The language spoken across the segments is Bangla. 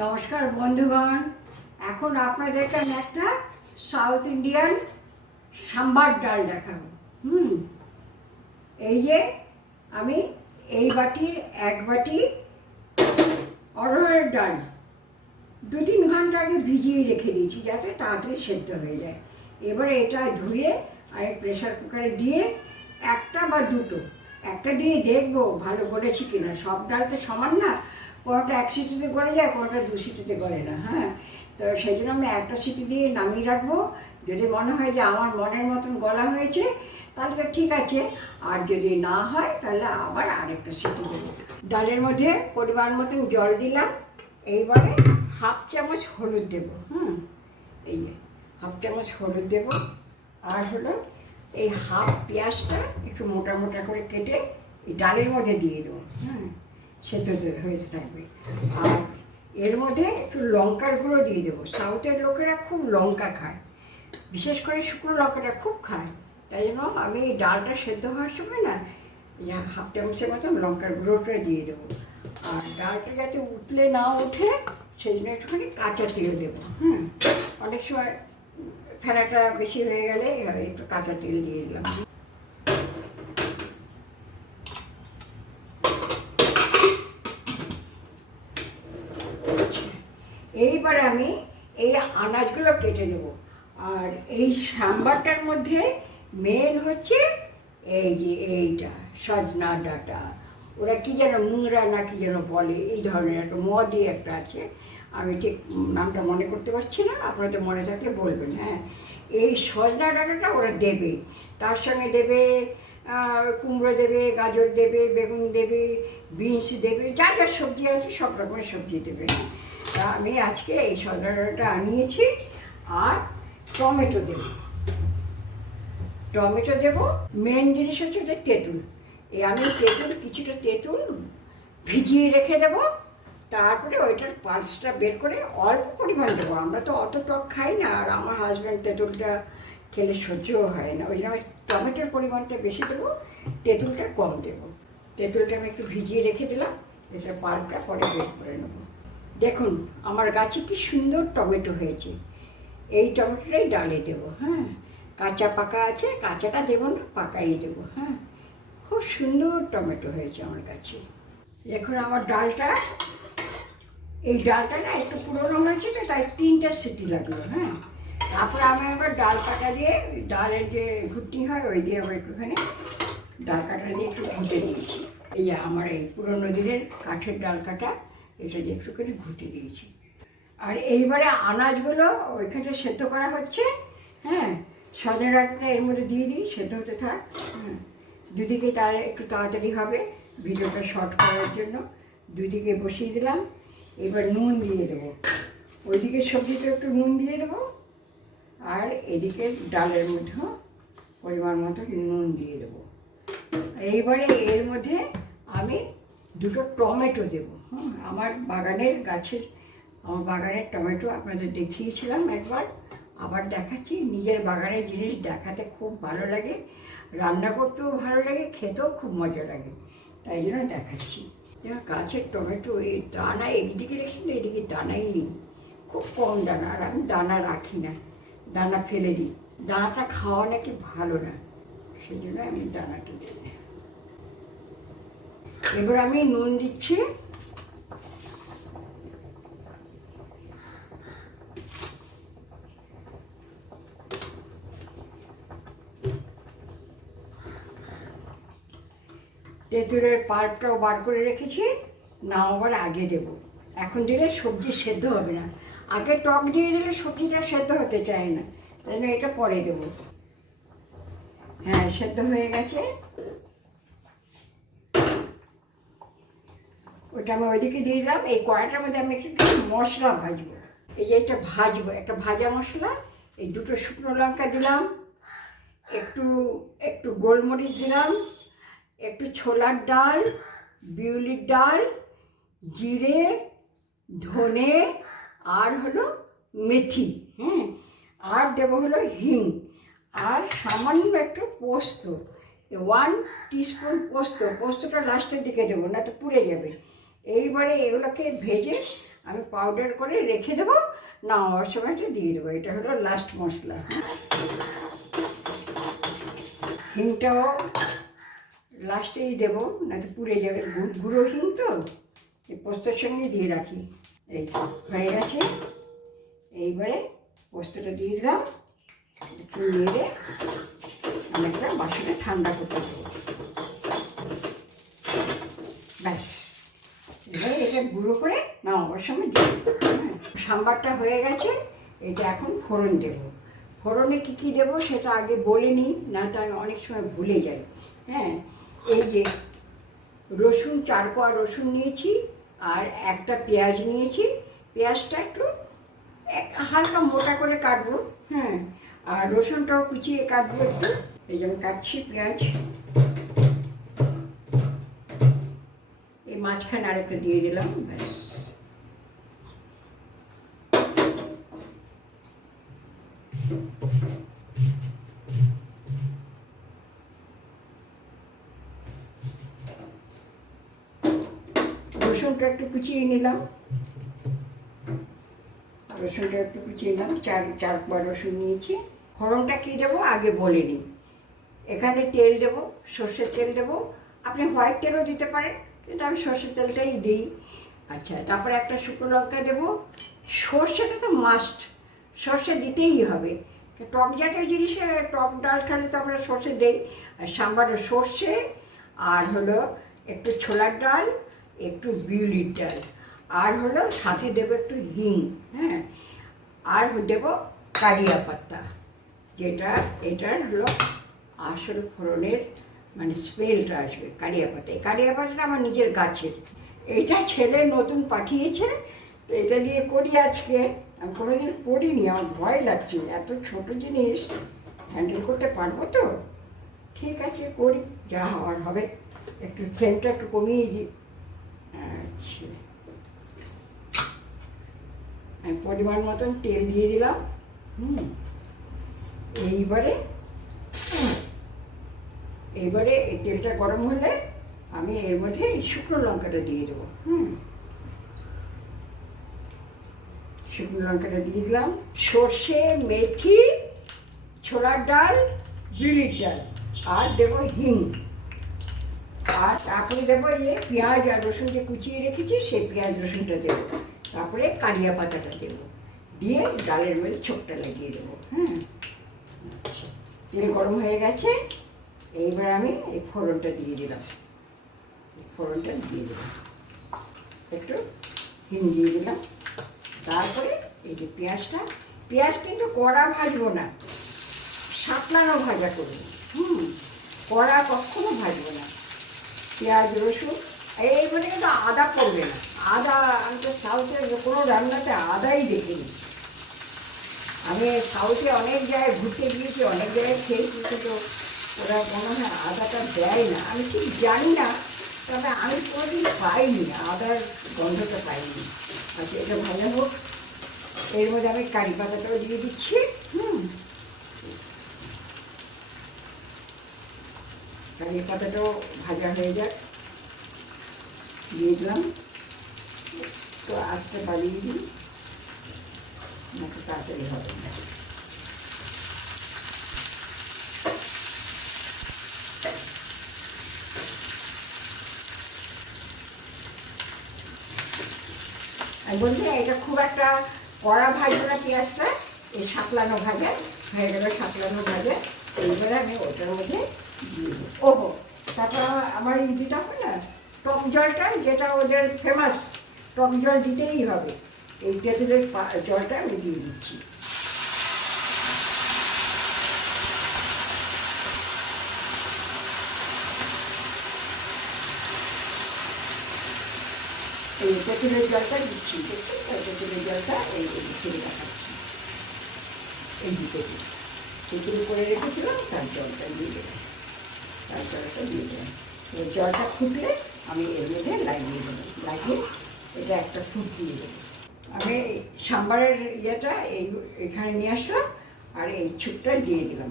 নমস্কার বন্ধুগণ। এখন আপনাদেরকে আমি একটা সাউথ ইন্ডিয়ান সাম্বার ডাল দেখাবো। এই যে আমি এই বাটির এক বাটি অরহরের ডাল 2-3 ঘন্টা আগে ভিজিয়ে রেখে দিয়েছি যাতে তাড়াতাড়ি সেদ্ধ হয়ে যায়। এবারে এটা ধুয়ে আমি প্রেসার কুকারে দিয়ে একটা বা দুটো একটা দিয়ে দেখবো ভালো গলেছি কিনা। সব ডাল তো সমান না, কোনোটা 1 সিটিতে গলে যায়, কোনোটা 2 সিটিতে গলে না। তো সেই জন্য আমি একটা সিটি দিয়ে নামিয়ে রাখবো। যদি মনে হয় যে আমার মনের মতন গলা হয়েছে তাহলে তো ঠিক আছে, আর যদি না হয় তাহলে আবার আরেকটা সিটি দেবো। ডালের মধ্যে পরিমাণ মতন জল দিলাম। এইবারে হাফ চামচ হলুদ দেবো। এই যে হাফ চামচ হলুদ দেবো। আর হলো এই হাফ পেঁয়াজটা একটু মোটা মোটা করে কেটে এই ডালের মধ্যে দিয়ে দেবো। সেদ্ধ হয়ে থাকবে। আর এর মধ্যে একটু লঙ্কার গুঁড়ো দিয়ে দেবো। সাউথের লোকেরা খুব লঙ্কা খায়, বিশেষ করে শুকনো লঙ্কাটা খুব খায়। তাই জন্য আমি এই ডালটা সেদ্ধ হওয়ার সময় না হাফ চামচের মতন লঙ্কার গুঁড়োটা দিয়ে দেবো। আর ডালটা যাতে উতলে না ওঠে সেই জন্য একটুখানি কাঁচা তেল দেবো। অনেক সময় ফেনাটা বেশি হয়ে গেলে একটু কাঁচা তেল দিয়ে দিলাম। এইবার আমি এই আনাজগুলো কেটে নেব। আর এই সাম্বারটার মধ্যে মেন হচ্ছে এই যে এইটা সজনা ডাঁটা, ওরা কী যেন মুংরা না কি যেন বলে, এই ধরনের একটা দিয়ে একটা আছে, আমি ঠিক নামটা মনে করতে পারছি না, আপনাদের মনে থাকলে বলবেন। এই সজনা ডাঁটাটা ওরা দেবে, তার সঙ্গে দেবে কুমড়ো দেবে, গাজর দেবে, বেগুন দেবে, বিনস দেবে, যা যা সবজি আছে সব রকমের সবজি দেবে। তা আমি আজকে এই সজনা ডাঁটাটা আনিয়েছি। আর টমেটো দেব, মেন জিনিস হচ্ছে যে তেঁতুল। আমি কিছুটা তেঁতুল ভিজিয়ে রেখে দেবো। তারপরে ওইটার পাল্সটা বের করে অল্প পরিমাণ দেবো। আমরা তো অত টক খাই না, আর আমার হাজব্যান্ড তেঁতুলটা খেলে সহ্যও হয় না, ওই জন্য আমি টমেটোর পরিমাণটা বেশি দেবো, তেঁতুলটা কম দেবো। তেঁতুলটা আমি একটু ভিজিয়ে রেখে দিলাম, এটার পাল্পটা পরে বের করে নেবো। দেখুন আমার গাছে কি সুন্দর টমেটো হয়েছে। এই টমেটোটাই ডালে দেবো। কাঁচা পাকা আছে, কাঁচাটা দেবো না, পাকাই দেবো। খুব সুন্দর টমেটো হয়েছে আমার গাছে। দেখুন আমার এই ডালটা না একটু পুরনো হয়েছে তো, তাই 3টা সিটি লাগলো। তারপরে আমি আবার ডাল কাটা দিয়ে, ডালের যে ঘুটনি হয় ওই দিয়ে আবার একটুখানি ডাল কাটা দিয়ে একটু ঘুটে দিয়েছি। এই যে আমার এই পুরনো দিনের কাঠের ডাল কাটা, এটা দিয়ে একটুখানি ঘুটে দিয়েছি। আর এইবারে আনাজগুলো ওইখানে সেদ্ধ করা হচ্ছে। সজনা ডাঁটাটা এর মধ্যে দিয়ে দিই, সেদ্ধ হতে থাক। দুদিকে তার একটু তাড়াতাড়ি হবে ভিডিওটা শর্ট করার জন্য। দুদিকে বসিয়ে দিলাম। এবার নুন দিয়ে দেবো, ওইদিকে সবজিতে একটু নুন দিয়ে দেবো, আর এদিকে ডালের মধ্যেও পরিমাণ মতো নুন দিয়ে দেবো। এইবারে এর মধ্যে আমি 2টো টমেটো দেবো। আমার বাগানের টমেটো আপনাদের দেখিয়েছিলাম একবার, আবার দেখাচ্ছি। নিজের বাগানের জিনিস দেখাতে খুব ভালো লাগে, রান্না করতেও ভালো লাগে, খেতেও খুব মজা লাগে, তাই জন্য দেখাচ্ছি। গাছের টমেটো এই দানা এইদিকে রেখেছি তো, এদিকে দানাই নেই, খুব কম দানা। আর আমি দানা রাখি না, দানা ফেলে দিই। দানাটা খাওয়া নাকি ভালো না, সেই জন্য আমি দানাটা দিই। এবার আমি নুন দিচ্ছি। তেঁতুলের পাল্পটাও বার করে রেখেছি, নামাবার আগে দেবো। এখন দিলে সবজি সেদ্ধ হবে না, আগে টক দিয়ে দিলে সবজিটা সেদ্ধ হতে চায় না, তাই জন্য এটা পরে দেবো। সেদ্ধ হয়ে গেছে। ওটা আমি ওইদিকে দিয়ে দিলাম। এই কড়াইটার মধ্যে আমি একটু মশলা ভাজবো। এই যে এটা ভাজবো, একটা ভাজা মশলা। এই 2টো শুকনো লঙ্কা দিলাম, একটু গোলমরিচ দিলাম, একটু ছোলার ডাল, বিউলির ডাল, জিরে, ধনে, আর হলো মেথি। আর দেবো হলো হিং, আর সামান্য একটু পোস্ত, 1 টিস্পুন পোস্তটা লাস্টের দিকে দেবো, না তো পুড়ে যাবে। এইবারে এগুলোকে ভেজে আমি পাউডার করে রেখে দেবো, নামাবার সময় এটা দিয়ে দেবো। এটা হলো লাস্ট মশলা। হিংটাও লাস্টেই দেবো, নাকি পুড়ে যাবে। গুঁড়ো হিং তো, এই পোস্তর সঙ্গে দিয়ে রাখি। এই হয়ে গেছে। এইবারে পোস্তটা দিয়ে দিলাম, একটু নেড়ে আমি একটা বাসনে ঠান্ডা করতে দেবো। ব্যাস, এবারে এটা গুঁড়ো করে নামাবার সময় দিয়ে দেবো। সাম্বারটা হয়ে গেছে, এটা এখন ফোড়ন দেবো। ফোড়নে কী কী দেবো সেটা আগে বলে নিই, না তো আমি অনেক সময় ভুলে যাই। হ্যাঁ, এই যে রসুন, 4 কোয়া রসুন নিয়েছি, আর একটা পেঁয়াজ নিয়েছি। পেঁয়াজটা একটু হালকা মোটা করে কাটবো। হ্যাঁ, আর রসুনটাও কুচিয়ে কাটবো একটু। এই জন্য কাটছি পেঁয়াজ। এই মাঝখানে আরেকটা দিয়ে দিলাম। ব্যাস, রসুনটা একটু কুচিয়ে নিলাম। রসুনটা একটু কুচিয়ে নিলাম, 4 কোয়া রসুন নিয়েছি। ফোড়নটা কী দেবো আগে বলে নিই। এখানে তেল দেবো, সর্ষের তেল দেবো। আপনি হোয়াইট তেলও দিতে পারেন, কিন্তু আমি সর্ষের তেলটাই দিই। আচ্ছা, তারপরে একটা শুকনো লঙ্কা দেবো। সর্ষেটা তো মাস্ট, সর্ষে দিতেই হবে। টক জাতীয় জিনিসে, টক ডাল খেলে তো আমরা সর্ষে দিই। আর সাম্বারে সর্ষে, আর হলো একটু ছোলার ডাল, একটু বিউলির ডাল, আর হলো সাথে দেবো একটু হিং। হ্যাঁ, আর দেবো কারিয়া পাতা, যেটা এটার হলো আসল ফোড়নের মানে স্মেলটা আসবে। কারিয়া পাতা, এই কারিয়া পাতাটা আমার নিজের গাছের। এইটা ছেলে নতুন পাঠিয়েছে, তো এটা দিয়ে করি আজকে। আমি কোনোদিন করিনি, আমার ভয় লাগছে, এত ছোট জিনিস হ্যান্ডেল করতে পারবো তো? ঠিক আছে, করি, যা হওয়ার হবে। একটু ফ্লেমটা একটু কমিয়ে দিই। আচ্ছা, আমি পরিমাণ মতন তেল দিয়ে দিলাম। এইবারে এই তেলটা গরম হলে আমি এর মধ্যে এই শুকনো লঙ্কাটা দিয়ে দেবো। শুকনো লঙ্কাটা দিয়ে দিলাম। সর্ষে, মেথি, ছোলার ডাল, বিউলির ডাল, আর দেবো হিং। আর তারপরে দেবো পেঁয়াজ আর রসুন যে কুচিয়ে রেখেছি, সেই পেঁয়াজ রসুনটা দেবো। তারপরে কারিয়া পাতাটা দেবো, দিয়ে ডালের মধ্যে ছোপটা লাগিয়ে দেবো। তেল গরম হয়ে গেছে। এইবার আমি এই ফোড়নটা দিয়ে দিলাম। ফোড়নটা দিয়ে দিলাম, একটু হিং দিয়ে দিলাম। তারপরে এই যে পেঁয়াজ কিন্তু কড়া ভাজবো না, সাঁতলানো ভাজা করবো। কড়া কখনো ভাজবো না। পেঁয়াজ রসুন, এইবারে কিন্তু আদা পড়বে না। আদা আমি তো সাউথে কোনো রান্নাতে আদাই দেখিনি। আমি সাউথে অনেক জায়গায় ঘুরতে গিয়েছি, অনেক জায়গায় খেয়েছি, কিন্তু ওরা মনে হয় আদাটা দেয় না। আমি ঠিক জানি না, তবে আমি কোনোদিন পাইনি, আদার গন্ধটা পাইনি। আচ্ছা, এটা ভালো হোক। এর মধ্যে আমি কারি পাতাটাও দিয়ে দিচ্ছি। কারি পাতাটাও ভাজা হয়ে যাক, দিয়ে দিলাম। তো আস্তে বাড়িয়ে দিই, একটু তাড়াতাড়ি হবে। আমি বলছি এটা খুব একটা কড়া ভাজবো না পেঁয়াজটা, এই সাঁতলানো ভাজা হয়ে গেল। সাঁতলানো ভাজা এইবারে আমি ওটার মধ্যে দিয়ে দেবো। ওহো, তারপর আমার এই দিতে হবে না টক জলটা, যেটা ওদের ফেমাস, টক জল দিতেই হবে। এই তেঁতুলের জলটা আমি দিয়ে দিচ্ছি। এই তেঁতুলের জলটা দিচ্ছি, তেঁতুলের জলটা এই ছেড়ে দেখাচ্ছি। এই দিতে তেঁতুল করে রেখেছিলাম, তার জলটা দিয়ে দেবেন। তার জলটা দিয়ে দেবেন। এই জলটা ফুটলে আমি এর মধ্যে লাগিয়ে দেবো। লাগিয়ে এটা একটা ফুট দিয়ে দেবো। আমি সাম্বারের ইয়েটা এখানে নিয়ে আসলাম, আর এই ছুপটা দিয়ে দিলাম।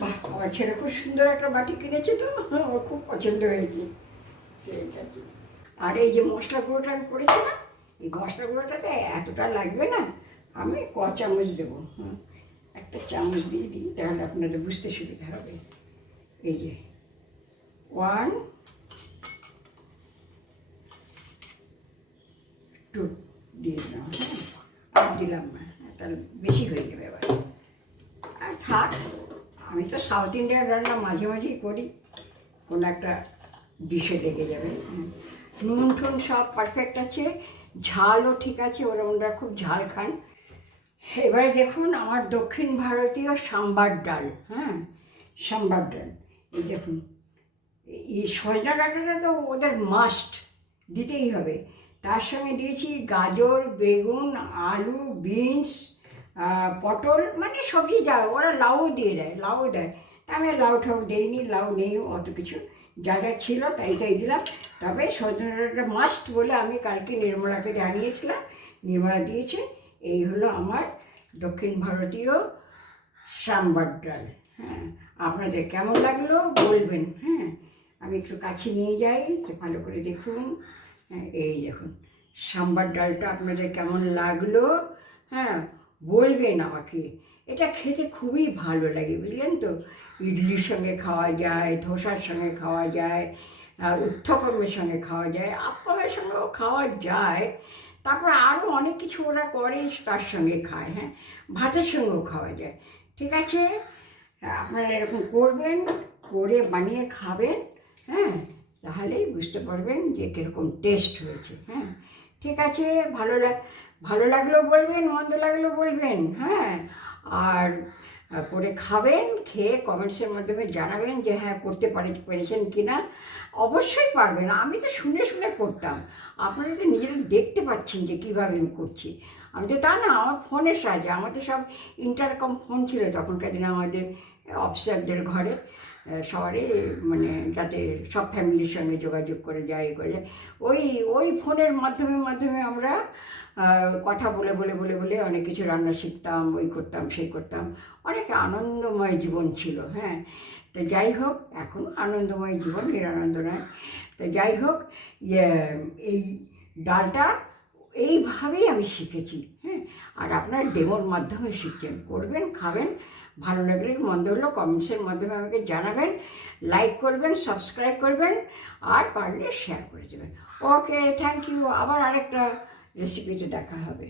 বাহ, আমার ছেলে খুব সুন্দর একটা বাটি কিনেছে, তো ওর খুব পছন্দ হয়েছে। ঠিক আছে। আর এই যে মশলা গুঁড়োটা আমি করেছিলাম, এই মশলা গুঁড়োটাতে এতটা লাগবে না, আমি ক চামচ দেবো, হ্যাঁ একটা চামচ দিয়ে দিই, তাহলে আপনাদের বুঝতে সুবিধা হবে। এই যে 1 2 দিয়ে দিলাম, হ্যাঁ আর দিলাম না, তাহলে বেশি হয়ে যাবে এবার। আর থাক, আমি তো সাউথ ইন্ডিয়ান রান্না মাঝে মাঝেই করি, কোনো একটা ডিশে লেগে যাবে। নুন টুন সব পারফেক্ট আছে, ঝালও ঠিক আছে, ওরা খুব ঝাল খান। এবারে দেখুন আমার দক্ষিণ ভারতীয় সাম্বার ডাল, হ্যাঁ সাম্বার ডাল, এই দেখুন এই সজনা ডাঁটাটা তো ওদের মাস্ট দিতেই হবে। তার সঙ্গে দিয়েছি গাজর, বেগুন, আলু, বিনস, পটল, মানে সবজি যা, ওরা লাউ দিয়ে দেয়, লাউ দেয়, আমি লাউ ঠাউ দেইনি, লাউ নেই অত কিছু, যা যা ছিল তাই দিলাম। তবে সজনা ডাঁটাটা মাস্ট বলে আমি কালকে নির্মলাকে জানিয়েছিলাম, নির্মলা দিয়েছে। এই হলো আমার দক্ষিণ ভারতীয় সাম্বার ডাল। হ্যাঁ, আপনাদের কেমন লাগলো বলবেন। হ্যাঁ, আমি একটু কাছে নিয়ে যাই তো ভালো করে দেখুন। হ্যাঁ, এই দেখুন সাম্বার ডালটা আপনাদের কেমন লাগলো, হ্যাঁ বলবেন আমাকে। এটা খেতে খুবই ভালো লাগে, বুঝলেন তো। ইডলির সঙ্গে খাওয়া যায়, ধোসার সঙ্গে খাওয়া যায়, উত্থপমের সঙ্গে খাওয়া যায়, আপ্পামের সঙ্গেও খাওয়া যায়। তারপর আরও অনেক কিছু ওরা করে তার সঙ্গে খায়, হ্যাঁ ভাতের সঙ্গেও খাওয়া যায়। ঠিক আছে, আপনারা এরকম করবেন, করে বানিয়ে খাবেন, হ্যাঁ তাহলেই বুঝতে পারবেন যে কীরকম টেস্ট হয়েছে। হ্যাঁ ঠিক আছে, ভালো লাগলেও বলবেন, মন্দ লাগলেও বলবেন, হ্যাঁ আর করে খাবেন, খেয়ে কমেন্টসের মাধ্যমে জানাবেন যে হ্যাঁ করতে পেরেছেন কি না। অবশ্যই পারবেন, আমি তো শুনে শুনে করতাম, আপনারা তো নিজেরা দেখতে পাচ্ছেন যে কীভাবে আমি করছি। আমি তো তা না, আমার ফোনের সাহায্যে, আমাদের সব ইন্টারকম ফোন ছিল তখনকার দিনে আমাদের অফিসারদের ঘরে, সবারই মানে যাতে সব ফ্যামিলির সঙ্গে যোগাযোগ করে যায়, করে যায়, ওই ফোনের মাধ্যমে আমরা কথা বলে বলে বলে বলে অনেক কিছু রান্না শিখতাম, ওই করতাম সেই করতাম, অনেক আনন্দময় জীবন ছিল। হ্যাঁ, তো যাই হোক, এখনও আনন্দময় জীবন, নিরানন্দ নয়। তো যাই হোক, এই ডালটা এইভাবেই আমি শিখেছি। হ্যাঁ, আর আপনার ডেমোর মাধ্যমে শিখছেন, করবেন, খাবেন, ভালো লাগলে মন্দ হলো কমেন্টসের মাধ্যমে আমাকে জানাবেন, লাইক করবেন, সাবস্ক্রাইব করবেন, আর পারলে শেয়ার করে দেবেন। ওকে, থ্যাংক ইউ। আবার আরেকটা রেসিপিতে দেখা হবে।